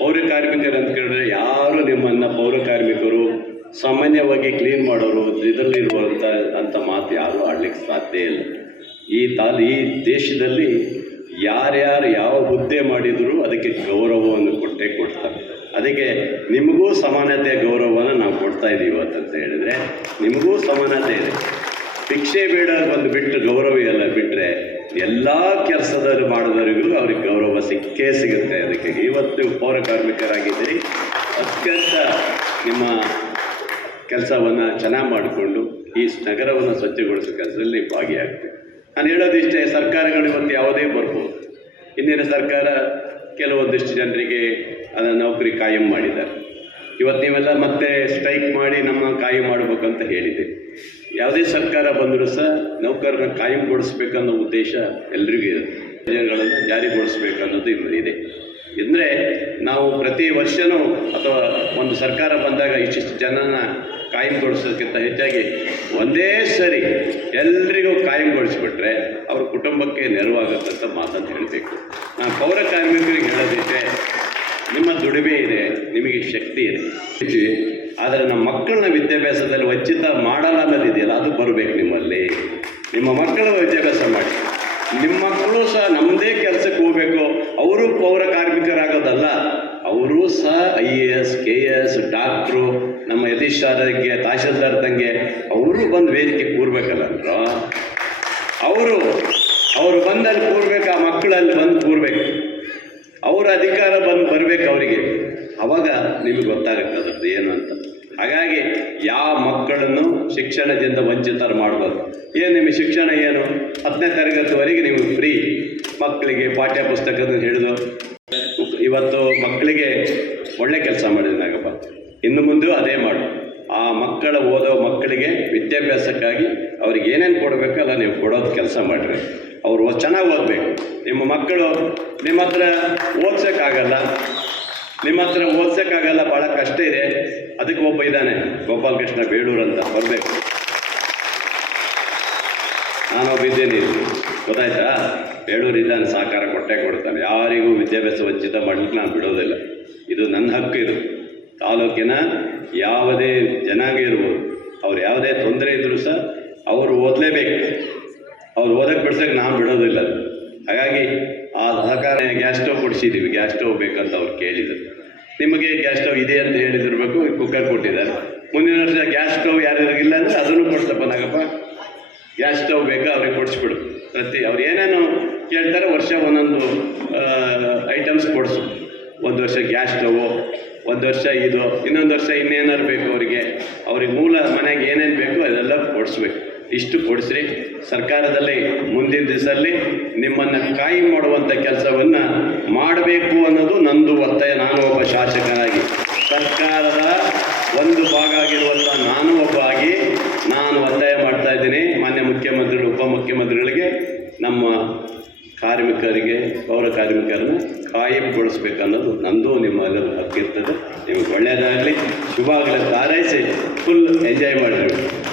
ಪೌರ ಕಾರ್ಮಿಕರು ಅಂತ ಕೇಳಿದ್ರೆ ಯಾರು ನಿಮ್ಮನ್ನು ಪೌರ ಕಾರ್ಮಿಕರು ಸಾಮಾನ್ಯವಾಗಿ ಕ್ಲೀನ್ ಮಾಡೋರು ಇದರಲ್ಲಿರುವಂಥ ಅಂತ ಮಾತು ಯಾರೂ ಆಡ್ಲಿಕ್ಕೆ ಸಾಧ್ಯ ಇಲ್ಲ. ಈ ತಾಲ್, ಈ ದೇಶದಲ್ಲಿ ಯಾರ್ಯಾರು ಯಾವ ಹುದ್ದೆ ಮಾಡಿದರೂ ಅದಕ್ಕೆ ಗೌರವವನ್ನು ಕೊಟ್ಟೇ ಕೊಡ್ತಾರೆ. ಅದಕ್ಕೆ ನಿಮಗೂ ಸಮಾನತೆಯ ಗೌರವವನ್ನು ನಾವು ಕೊಡ್ತಾ ಇದ್ದೀವಿ ಅಂತ ಹೇಳಿದರೆ, ನಿಮಗೂ ಸಮಾನತೆ ಇದೆ. ಭಿಕ್ಷೆ ಬೇಡ ಬಂದು ಬಿಟ್ಟು ಗೌರವ ಎಲ್ಲ ಬಿಟ್ಟರೆ ಎಲ್ಲ ಕೆಲಸದಲ್ಲಿ ಮಾಡಿದವರಿಗೂ ಅವ್ರಿಗೆ ಗೌರವ ಸಿಕ್ಕೇ ಸಿಗುತ್ತೆ. ಅದಕ್ಕೆ ಇವತ್ತು ಪೌರ ಕಾರ್ಮಿಕರಾಗಿದ್ದೀರಿ. ಅತ್ಯಂತ ನಿಮ್ಮ ಕೆಲಸವನ್ನು ಚೆನ್ನಾಗಿ ಮಾಡಿಕೊಂಡು ಈ ನಗರವನ್ನು ಸ್ವಚ್ಛಗೊಳಿಸೋ ಕೆಲಸದಲ್ಲಿ ಭಾಗಿಯಾಗ್ತೀವಿ ನಾನು ಹೇಳೋದಿಷ್ಟೇ ಸರ್ಕಾರಗಳು ಇವತ್ತು ಯಾವುದೇ ಬರ್ಬೋದು. ಹಿಂದಿನ ಸರ್ಕಾರ ಕೆಲವೊಂದಿಷ್ಟು ಜನರಿಗೆ ಅದರ ನೌಕರಿ ಕಾಯಂ ಮಾಡಿದ್ದಾರೆ. ಇವತ್ತು ನೀವೆಲ್ಲ ಮತ್ತೆ ಸ್ಟ್ರೈಕ್ ಮಾಡಿ ನಮ್ಮ ಕಾಯಂ ಮಾಡಬೇಕಂತ ಹೇಳಿದೆ ಯಾವುದೇ ಸರ್ಕಾರ ಬಂದರೂ ಸಹ ನೌಕರರನ್ನ ಕಾಯಂಗೊಳಿಸ್ಬೇಕನ್ನೋ ಉದ್ದೇಶ ಎಲ್ರಿಗೂ ಇದೆ. ಯೋಜನೆಗಳನ್ನು ಜಾರಿಗೊಳಿಸ್ಬೇಕನ್ನೋದು ಇದೆ. ಅಂದರೆ ನಾವು ಪ್ರತಿ ವರ್ಷವೂ ಅಥವಾ ಒಂದು ಸರ್ಕಾರ ಬಂದಾಗ ಇಷ್ಟಿಷ್ಟು ಜನನ ಕಾಯಂಗೊಳಿಸೋದಕ್ಕಿಂತ ಹೆಚ್ಚಾಗಿ ಒಂದೇ ಸರಿ ಎಲ್ರಿಗೂ ಕಾಯಂಗೊಳಿಸ್ಬಿಟ್ರೆ ಅವ್ರ ಕುಟುಂಬಕ್ಕೆ ನೆರವಾಗುತ್ತಂತ ಮಾತಂತ ಹೇಳಬೇಕು. ನಾನು ಪೌರ ಕಾರ್ಮಿಕರಿಗೆ ಹೇಳೋದಕ್ಕೆ ನಿಮ್ಮ ದುಡಿಮೆ ಇದೆ, ನಿಮಗೆ ಶಕ್ತಿ ಇದೆ. ಆದರೆ ನಮ್ಮ ಮಕ್ಕಳನ್ನ ವಿದ್ಯಾಭ್ಯಾಸದಲ್ಲಿ ವಂಚಿತ ಮಾಡಲ್ಲ ಅನ್ನೋದಿದೆಯಲ್ಲ ಅದು ಬರಬೇಕು ನಿಮ್ಮಲ್ಲಿ. ನಿಮ್ಮ ಮಕ್ಕಳ ವಿದ್ಯಾಭ್ಯಾಸ ಮಾಡಿ. ನಿಮ್ಮ ಮಕ್ಕಳು ಸಹ ನಮ್ಮದೇ ಕೆಲಸಕ್ಕೆ ಹೋಗಬೇಕು. ಅವರು ಪೌರ ಕಾರ್ಮಿಕರಾಗೋದಲ್ಲ. ಅವರು ಸಹ I A S, K S, doctor, ನಮ್ಮ ಯತೀಶ್ವರಂಗೆ ತಹಶೀಲ್ದಾರ್ ತಂಗೆ, ಅವರು ಬಂದು ವೇದಿಕೆ ಕೂರ್ಬೇಕಲ್ಲ ಅವರು ಅವರು ಬಂದಲ್ಲಿ ಕೂರ್ಬೇಕು, ಆ ಮಕ್ಕಳಲ್ಲಿ ಬಂದು ಕೂರ್ಬೇಕು. ಅವರ ಅಧಿಕಾರ ಬಂದು ಬರಬೇಕು ಅವರಿಗೆ. ಅವಾಗ ನಿಮಗೆ ಗೊತ್ತಾಗುತ್ತೆ ಅದ್ರದ್ದು ಹಾಗಾಗಿ ಯಾವ ಮಕ್ಕಳನ್ನು ಶಿಕ್ಷಣದಿಂದ ವಂಚಿತರು ಮಾಡ್ಬೋದು? ಏನು ನಿಮ್ಮ ಶಿಕ್ಷಣ ಏನು? ಹತ್ತನೇ ತರಗತಿವರೆಗೆ ನೀವು ಫ್ರೀ ಮಕ್ಕಳಿಗೆ ಪಾಠ್ಯ ಪುಸ್ತಕದ ಹಿಡಿದು ಇವತ್ತು ಮಕ್ಕಳಿಗೆ ಒಳ್ಳೆ ಕೆಲಸ ಮಾಡಿದ್ರು ನಾಗಪ್ಪ ಇನ್ನು ಮುಂದೆ ಅದೇ ಮಾಡು. ಆ ಮಕ್ಕಳ ಓದೋ ಮಕ್ಕಳಿಗೆ ವಿದ್ಯಾಭ್ಯಾಸಕ್ಕಾಗಿ ಅವ್ರಿಗೆ ಏನೇನು ಕೊಡಬೇಕಲ್ಲ ನೀವು ಕೊಡೋದು ಕೆಲಸ ಮಾಡಿರಿ. ಅವರು ಚೆನ್ನಾಗಿ ಓದಬೇಕು. ನಿಮ್ಮ ಮಕ್ಕಳು ನಿಮ್ಮ ಹತ್ರ ಓದ್ಸೋಕ್ಕಾಗಲ್ಲ. ನಿಮ್ಮ ಹತ್ರ ಓದ್ಸೋಕ್ಕಾಗಲ್ಲ ಭಾಳ ಕಷ್ಟ ಇದೆ. ಅದಕ್ಕೆ ಒಬ್ಬ ಇದ್ದಾನೆ, ಗೋಪಾಲಕೃಷ್ಣ ಬೇಡೂರು ಅಂತ, ಬರಬೇಕು. ನಾನೊಬ್ಬ ಇದ್ದೇನೆ ಗೊತ್ತಾಯ್ತಾ? ಇದ್ದಾನೆ ಸಹಕಾರ ಕೊಟ್ಟೆ ಕೊಡ್ತಾನೆ. ಯಾರಿಗೂ ವಿದ್ಯಾಭ್ಯಾಸ ವಂಚಿತ ಮಾಡಲಿಕ್ಕೆ ನಾನು ಬಿಡೋದಿಲ್ಲ. ಇದು ನನ್ನ ಹಕ್ಕು ಇದು. ತಾಲೂಕಿನ ಯಾವುದೇ ಜನಾಂಗ ಇರ್ಬೋದು, ಅವ್ರು ಯಾವುದೇ ತೊಂದರೆ ಇದ್ದರೂ ಸಹ ಅವರು ಓದಲೇಬೇಕು. ಅವ್ರು ಓದಕ್ಕೆ ಬಿಡ್ಸೋಕೆ ನಾನು ಬಿಡೋದಿಲ್ಲ. ಹಾಗಾಗಿ ಆ ಸಹಕಾರ ಗ್ಯಾಸ್ ಸ್ಟವ್ ಕೊಡಿಸಿದ್ದೀವಿ ಗ್ಯಾಸ್ ಸ್ಟವ್ ಬೇಕಂತ ಅವ್ರು ಕೇಳಿದರು. ನಿಮಗೆ ಗ್ಯಾಸ್ ಸ್ಟವ್ ಇದೆ ಅಂತ ಹೇಳಿದಿರ್ಬೇಕು ಕುಕ್ಕರ್ ಕೊಟ್ಟಿದ್ದಾರೆ. ಮುಂದಿನ ವರ್ಷ ಗ್ಯಾಸ್ ಸ್ಟವ್ ಯಾರ್ಯಾರಿಗಿಲ್ಲ ಅಂದರೆ ಅದನ್ನು ಕೊಡ್ತಪ್ಪ ನಾಗಪ್ಪ ಗ್ಯಾಸ್ ಸ್ಟವ್ ಬೇಕಾ ಅವ್ರಿಗೆ ಕೊಡಿಸ್ಬಿಡು. ಪ್ರತಿ ಅವ್ರು ಏನೇನು ಕೇಳ್ತಾರೆ, ವರ್ಷ ಒಂದೊಂದು ಐಟಮ್ಸ್ ಕೊಡಿಸು. ಒಂದು ವರ್ಷ ಗ್ಯಾಸ್ ಸ್ಟವು ಒಂದು ವರ್ಷ ಇದು, ಇನ್ನೊಂದು ವರ್ಷ ಇನ್ನೇನಾರು ಬೇಕು ಅವರಿಗೆ. ಅವ್ರಿಗೆ ಮೂಲ ಮನೆಗೆ ಏನೇನು ಬೇಕು ಅದೆಲ್ಲ ಕೊಡಿಸ್ಬೇಕು. ಇಷ್ಟು ಕೊಡಿಸ್ರಿ. ಸರ್ಕಾರದಲ್ಲಿ ಮುಂದಿನ ದಿವಸದಲ್ಲಿ ನಿಮ್ಮನ್ನು ಕಾಯಿ ಮಾಡುವಂಥ ಕೆಲಸವನ್ನು ಮಾಡಬೇಕು ಅನ್ನೋದು ನಂದು ಒತ್ತಾಯ. ನಾನು ಒಬ್ಬ ಶಾಸಕನಾಗಿ. ಸರ್ಕಾರದ ಒಂದು ಭಾಗ ಆಗಿರುವಂಥ ನಾನು ಒಬ್ಬ ಆಗಿ ನಾನು ಒತ್ತಾಯ ಮಾಡ್ತಾ ಇದ್ದೀನಿ. ಮಾನ್ಯ ಮುಖ್ಯಮಂತ್ರಿಗಳು ಉಪಮುಖ್ಯಮಂತ್ರಿಗಳಿಗೆ ನಮ್ಮ ಕಾರ್ಮಿಕರಿಗೆ, ಪೌರ ಕಾರ್ಮಿಕರನ್ನು ಕಾಯಂಗೊಳಿಸ್ಬೇಕನ್ನೋದು ನಂದು ನಿಮ್ಮೆಲ್ಲರ ಹಕ್ಕಿರ್ತದೆ. ನಿಮಗೆ ಒಳ್ಳೆಯದಾಗಲಿ. ಶುಭ ಆಗಲಿ ಹಾರೈಸಿ. ಫುಲ್ ಎಂಜಾಯ್ ಮಾಡಿರಿ.